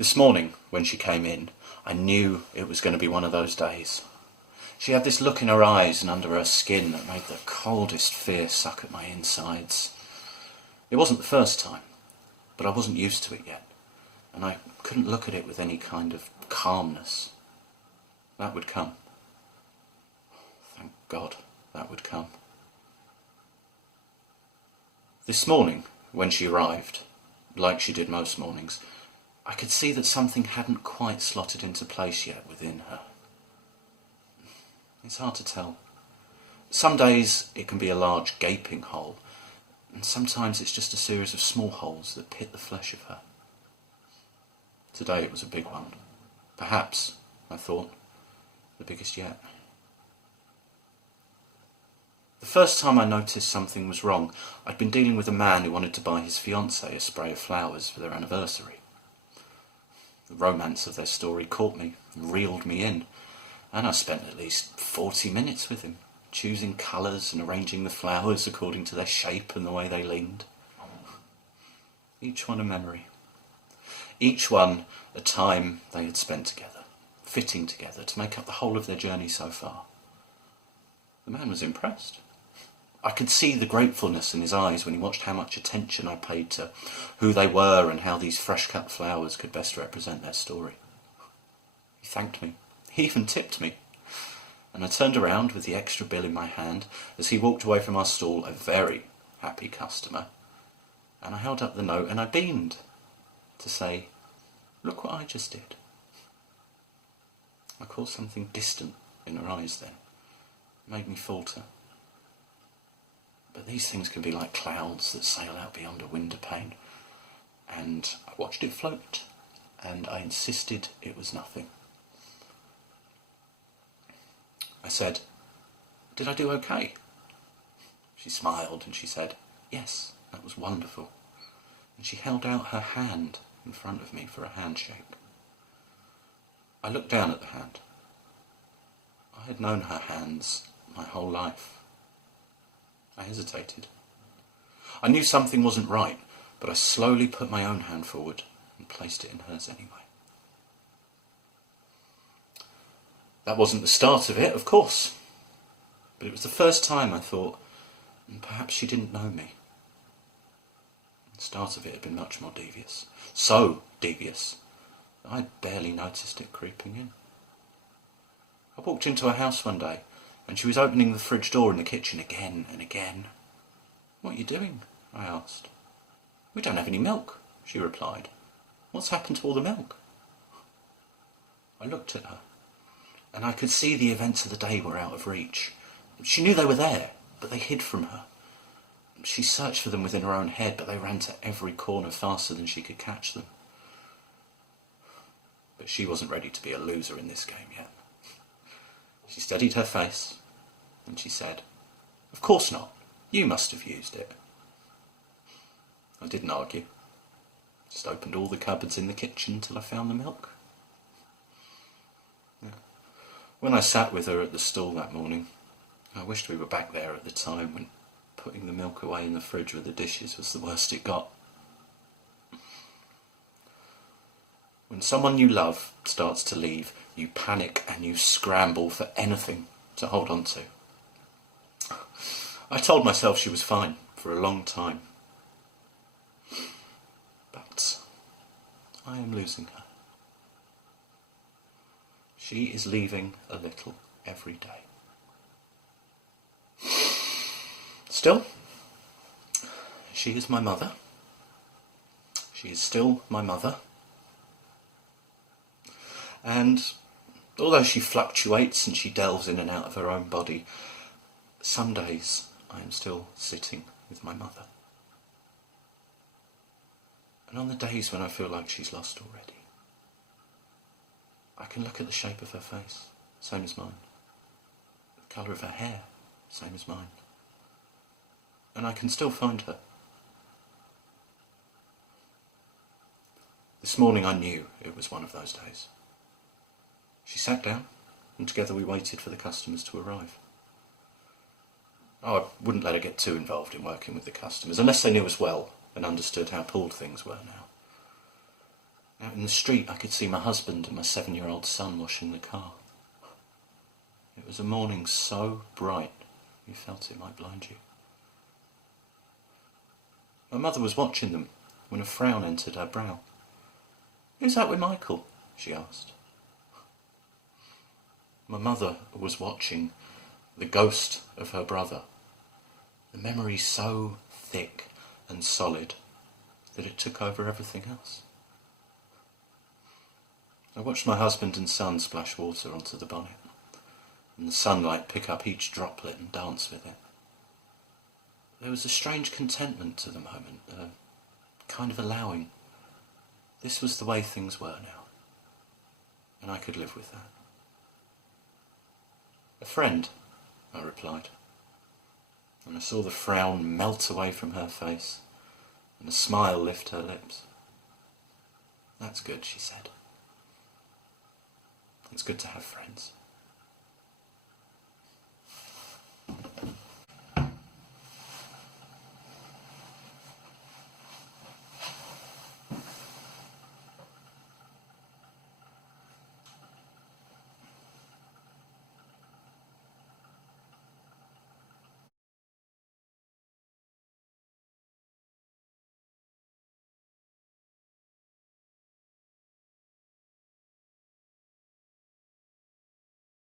This morning, when she came in, I knew it was going to be one of those days. She had this look in her eyes and under her skin that made the coldest fear suck at my insides. It wasn't the first time, but I wasn't used to it yet, and I couldn't look at it with any kind of calmness. That would come. Thank God that would come. This morning, when she arrived, like she did most mornings, I could see that something hadn't quite slotted into place yet within her. It's hard to tell. Some days it can be a large gaping hole, and sometimes it's just a series of small holes that pit the flesh of her. Today it was a big one. Perhaps, I thought, the biggest yet. The first time I noticed something was wrong, I'd been dealing with a man who wanted to buy his fiancée a spray of flowers for their anniversary. The romance of their story caught me and reeled me in, and I spent at least 40 minutes with him, choosing colours and arranging the flowers according to their shape and the way they leaned. Each one a memory. Each one a time they had spent together, fitting together to make up the whole of their journey so far. The man was impressed. I could see the gratefulness in his eyes when he watched how much attention I paid to who they were and how these fresh-cut flowers could best represent their story. He thanked me. He even tipped me. And I turned around with the extra bill in my hand as he walked away from our stall, a very happy customer. And I held up the note and I beamed to say, "Look what I just did." I caught something distant in her eyes then. It made me falter. But these things can be like clouds that sail out beyond a window pane. And I watched it float, and I insisted it was nothing. I said, "Did I do okay?" She smiled and she said, "Yes, that was wonderful." And she held out her hand in front of me for a handshake. I looked down at the hand. I had known her hands my whole life. I hesitated. I knew something wasn't right, but I slowly put my own hand forward and placed it in hers anyway. That wasn't the start of it, of course, but it was the first time I thought, perhaps she didn't know me. The start of it had been much more devious. So devious that I'd barely noticed it creeping in. I walked into her house one day, and she was opening the fridge door in the kitchen again and again. "What are you doing?" I asked. "We don't have any milk," she replied. "What's happened to all the milk?" I looked at her, and I could see the events of the day were out of reach. She knew they were there, but they hid from her. She searched for them within her own head, but they ran to every corner faster than she could catch them. But she wasn't ready to be a loser in this game yet. She steadied her face, and she said, "Of course not. You must have used it." I didn't argue. Just opened all the cupboards in the kitchen until I found the milk. Yeah. When I sat with her at the stall that morning, I wished we were back there at the time when putting the milk away in the fridge with the dishes was the worst it got. When someone you love starts to leave, you panic and you scramble for anything to hold on to. I told myself she was fine for a long time. But I am losing her. She is leaving a little every day. Still, she is my mother. She is still my mother. And although she fluctuates and she delves in and out of her own body, some days I am still sitting with my mother. And on the days when I feel like she's lost already, I can look at the shape of her face, same as mine. The colour of her hair, same as mine. And I can still find her. This morning I knew it was one of those days. She sat down, and together we waited for the customers to arrive. Oh, I wouldn't let her get too involved in working with the customers, unless they knew us well and understood how pulled things were now. Out in the street I could see my husband and my 7-year-old son washing the car. It was a morning so bright you felt it might blind you. My mother was watching them when a frown entered her brow. "Who's that with Michael?" she asked. My mother was watching the ghost of her brother, the memory so thick and solid that it took over everything else. I watched my husband and son splash water onto the bonnet, and the sunlight pick up each droplet and dance with it. There was a strange contentment to the moment, a kind of allowing. This was the way things were now, and I could live with that. "A friend," I replied, and I saw the frown melt away from her face and a smile lift her lips. "That's good," she said. "It's good to have friends."